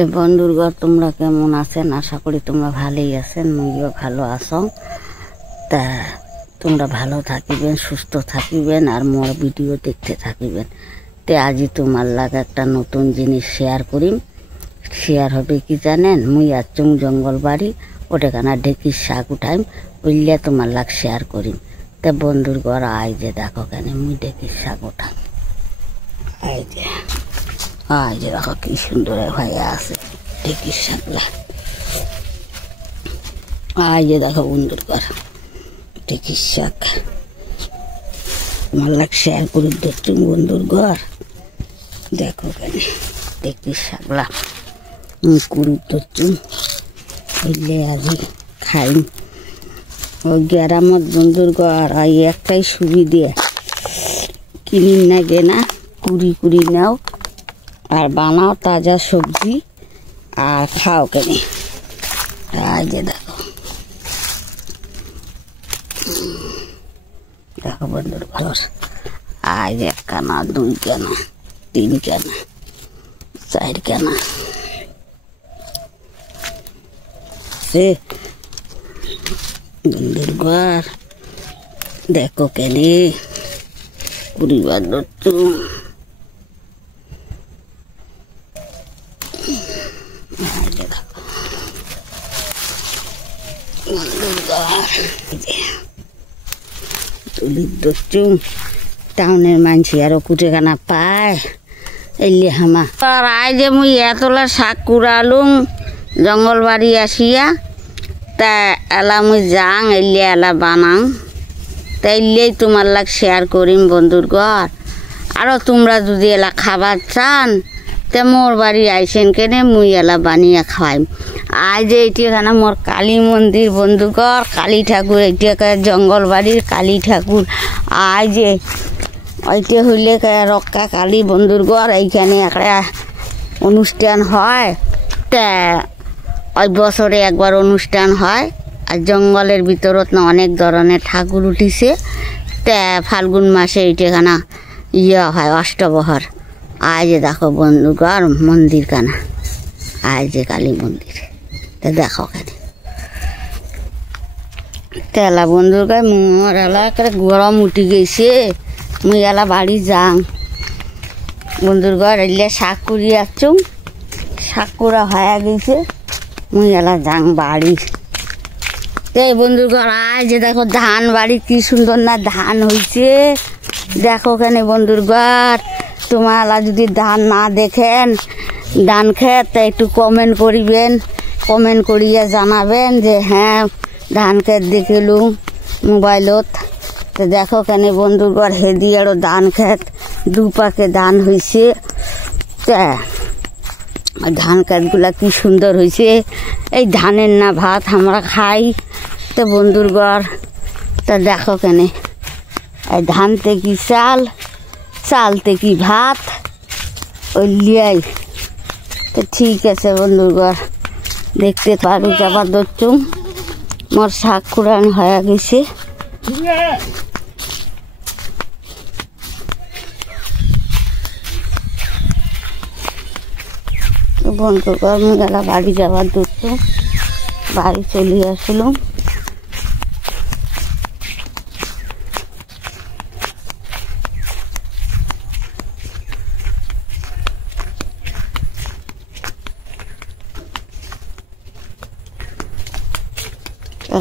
তো বন্ধুগণ তোমরা কেমন আছেন? আশা করি তোমরা ভালোই আছেন, মুইও ভালো আছো। তা তোমরা ভালো থাকিবেন, সুস্থ থাকিবেন আর মোর ভিডিও দেখতে থাকিবেন। তে আজই তোমার লাগে একটা নতুন জিনিস শেয়ার করিম। শেয়ার হবে কি জানেন? মুই আচুং জঙ্গল বাড়ি, ওটাখানা ঢেকির শাক উঠাইম, উইলে তোমার লাগ শেয়ার করিম। তা বন্ধুর ঘর আই যে দেখো কেন মুই ঢেকির শাক উঠাম। আই যে দেখো কি সুন্দর হয়ে আছে ঢেকির শাকলা। আই যে দেখো বন্ধুর ঘর ঢেকির শাক তোমার লাগ শেয়ার করি দেখছুম বন্ধুর ঘর। দেখো কেন ঢেকির শাকলা কুড়ি ধরছুম, হইলে আজি খাইম। ওই গ্রামত বন্ধুর ঘর এই একটাই সুবিধে, কিনিন না গেনা, কুড়ি কুড়ি নাও আর বানাও তাজা সবজি আর খাও কেন। এই যে দেখো দেখো বন্ধুর ঘর আজ এক কানা, দুই কানা, তিন কানা, চার কানা সে বন্ধুর ঘর। দেখো কেন পরিবার ধরছু। তুলির ধরছু, টাউনের মানুষ আরো কুটেখানা পায় এলে হামা। আর আই যে মুই এতলা শাক কুড়ালুম জঙ্গল বাড়ি আসিয়া, তা এলা মুই যাং এলে এলা বানাং। তা এলেই তোমার লাগ শেয়ার করিম বন্ধুর ঘর। আরও তোমরা যদি এলা খাবার চান তে মোর বাড়ি আইসেন কেনে, মুই এলা বানিয়ে খাওয়াইম। আজ যে এখানে মোর কালী মন্দির বন্ধুর ঘর, কালী ঠাকুর, এইটা জঙ্গল বাড়ির কালী ঠাকুর। আজ যে ওইটা হইলে রক্ষা কালী বন্ধুর ঘর, এইখানে একটা অনুষ্ঠান হয়। তা ওই বছরে একবার অনুষ্ঠান হয়। আর জঙ্গলের ভিতরত না অনেক ধরনের ঠাকুর উঠিছে। তা ফাল্গুন মাসে এইটাখানা হয় অষ্টবহর। আজ যে দেখো বন্ধুর ঘর মন্দির কানা, আজ যে কালী মন্দির। তা দেখো কেন তেলা বন্ধুর ঘর মোর এলা গরম উঠি গেছে, মুই এলা বাড়ি যাং বন্ধুর ঘর। এলে শাক কুড়ি আসছুম, শাক কুড়া হয়ে গেছে, মুই এলা যাং বাড়ি। এই বন্ধুর ঘর আয় যে দেখো ধান বাড়ি কি সুন্দর না ধান হয়েছে। দেখো কেন বন্ধুর ঘর, তোমার যদি ধান না দেখেন ধান খেত তা একটু কমেন্ট করিবেন, কমেন্ট করিয়া জানাবেন যে হ্যাঁ ধান খেত দেখিলু মোবাইলত। তো দেখো কেন বন্ধুর ঘর হেদি আরো ধান খেত দুপাকে ধান হয়েছে। তা ধান খেতগুলা কি সুন্দর হয়েছে। এই ধানের না ভাত আমরা খাই। তো বন্ধুর ঘর তা দেখো কেন এই ধান থেকে চাল, চাল থেকে ভাত ওই লিয়াই। তো ঠিক আছে বন্ধুর ঘর দেখতে পারু যাবার ধরছুম মোর শাক কুড়ান হয়ে গেছে। বন্ধুর ঘর মুই গেলা বাড়ি যাবার ধরছুম, বাড়ি চলে আসলাম।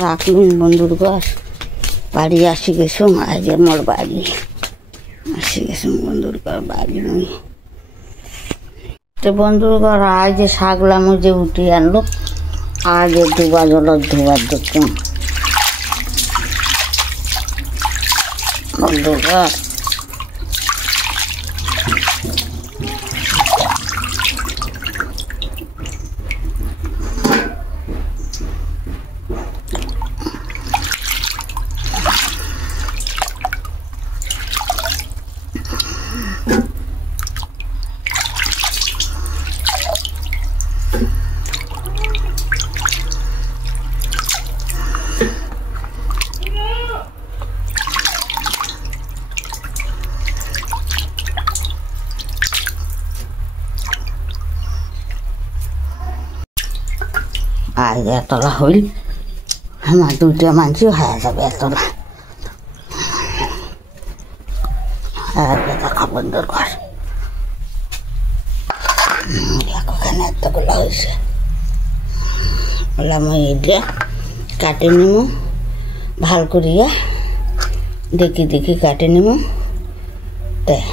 রাখলুম বন্ধুর ঘর বাড়ি আসি গেছুম। আজ মোর বাড়ি আসি গেছুম বন্ধুর ঘর বাড়ি মুই। তো বন্ধুর ঘর আজ যে শাকলা মুই যে উঠি আনলো, আজ ধোবা জলত ধোবার দেখুন বন্ধুর ঘর। আর এতলা হইল আমার দুইটা মানুষও হয়ে যাবে এতলা। আর দেখা বন্ধুর ঘর ওখানে এতগুলো হয়েছে। বললাম এইটা কাটে নিব ভাল করিয়া দেখি দেখি কাটে নিব। তাই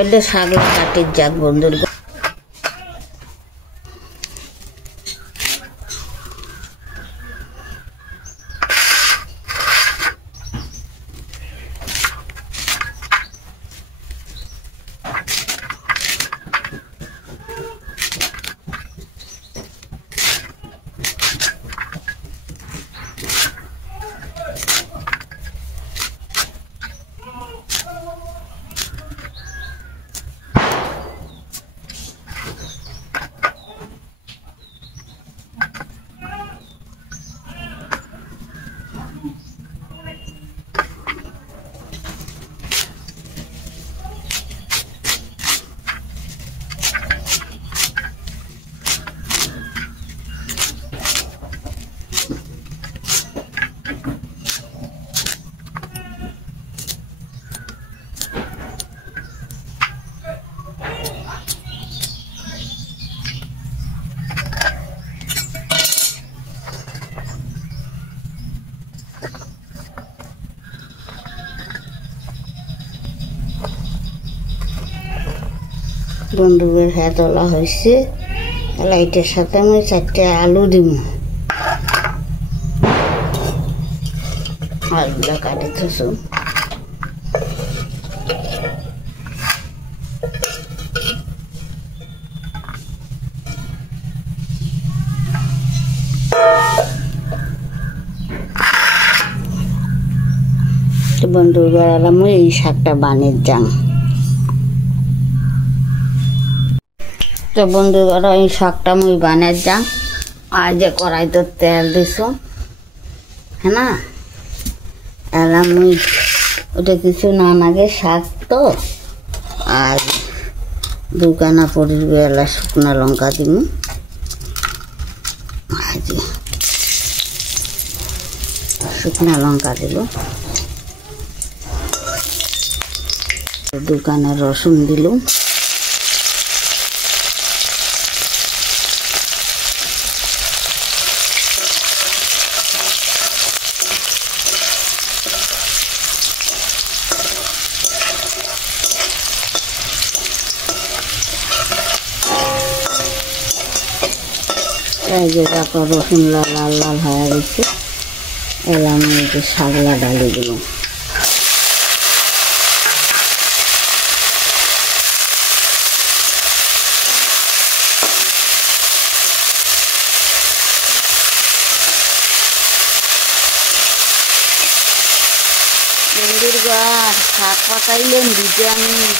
এটা শাকলা কাটির যাক বন্ধুর। বন্ধুদের হ্যাঁ তোলা হয়েছে। লাইটের সাথে আমি 4টে আলু দিব। আলুটা কাটে থসু বন্ধুদের আমি এই শাকটা বানিয়ে যাং। তো বন্ধুরা এই শাকটা মুই বানিয়ে যাং। আর যে কড়াই তো তেল দিছ হ্যাঁ না এলা মুই ওটা কিছু না লাগে শাক তো। আর দুখানা পরির বেলা শুকনা লঙ্কা দিব। শুকনা লঙ্কা দিব, দুখানা রসুন দিলুম, এই যে দেখো রসুন লাল লাল হয়ে গেছে। এলাম যে শাকলা ডালি দিলাম। বন্ধুর ঘর শাক পাতাইলেন ভিটামিন,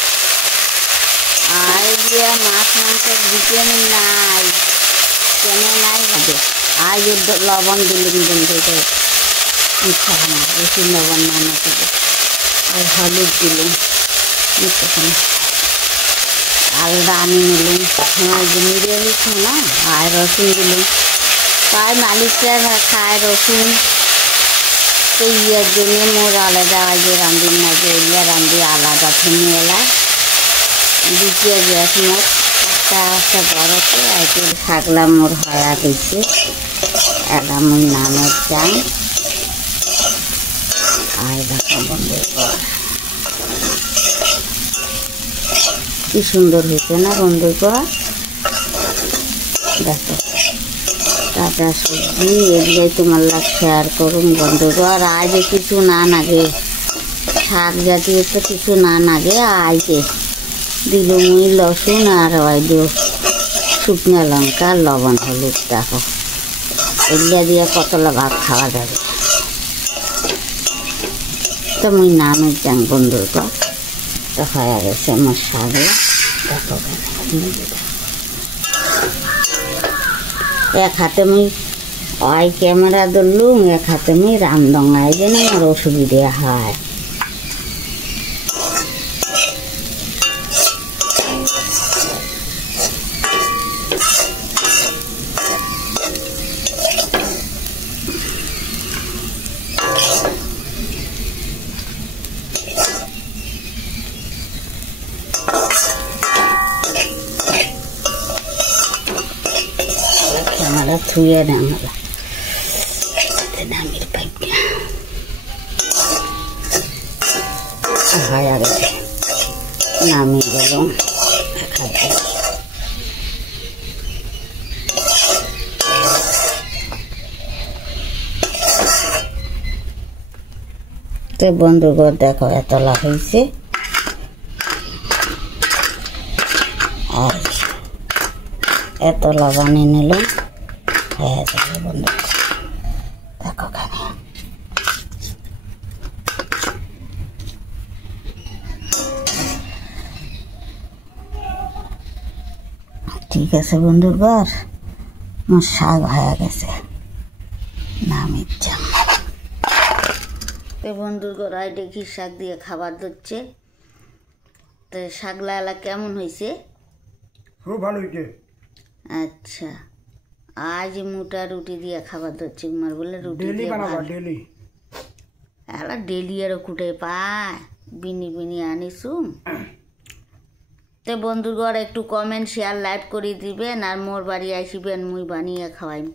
আর দিয়ে মাছ মাংসের ভিটামিন নাই কেন নাই ভাবে। আজ লবণ দিলেন বন্ধুকে মিঠা খানা, বেশি লবণ না নাকি। আর হলুদ দিলুম মিঠাখানা, আলদা আমি নিলুম আমার যে নিরামিষ না। আর রসুন দিলুম, তাই মালিকরা খায় রসুন। তো ইয়ের জন্য মোর আলাদা আজ রান্ধি না, যে ইয়ে রান্ধি আলাদা ফেমি এলা দ্বিতীয় গ্যাস মোট একটা একটা বড়তে আইতে শাকলা মোর হয়া গেছে। এলা মুই নামের চাই আর দেখা বন্ধুর ঘর কি সুন্দর হয়েছে না বন্ধুর ঘর। দেখো টাটা সবজি এগুলোই তোমার লাগ শেয়ার করুন বন্ধুর ঘর। আজ কিছু না লাগে, শাক জাতীয় তো কিছু না লাগে। আইতে দিল মুই লসুন আর শুকনো লঙ্কা লবণ হলুদ। দেখো এগুলা দিয়ে কতলা ভাত খাওয়া যাবে। তো মুই নামের যাং বন্ধুর ঘর। তো হয়ে গেছে আমার শাকলা। দেখো এক হাতে মুই ওই ক্যামেরা ধরলুম, এক হাতে মুই রামডঙ্গায় যেন আমার অসুবিধা হয়। থুয়ে নামলা নামির পাইপ হয়ে গেছে নামিয়ে গেল তো বন্ধুগণ দেখো এতলা হয়েছে আর এতলা বানিয়ে নিল হয়ে যাবে বন্ধু দেখো খানে ঠিক আছে বন্ধুগণ আমার শাক হয়ে গেছে নামিয়ে যাম তো বন্ধুগণ আই দেখি শাক দিয়ে খাবার দিচ্ছে তো শাকলা এলা কেমন হয়েছে খুব ভালো হয়েছে আচ্ছা আজ মোটা রুটি দিয়ে খাবার দিচ্ছে উমার বলে রুটি ডেলি বানাবো ডেলি এলা ডেলি আরো কুটে পায় বিনি বিনি আনিসুম তো বন্ধুগণ একটু কমেন্ট শেয়ার লাইক করে দিবেন আর মোর বাড়ি আসিবেন মুই বানিয়ে খাওয়াইম।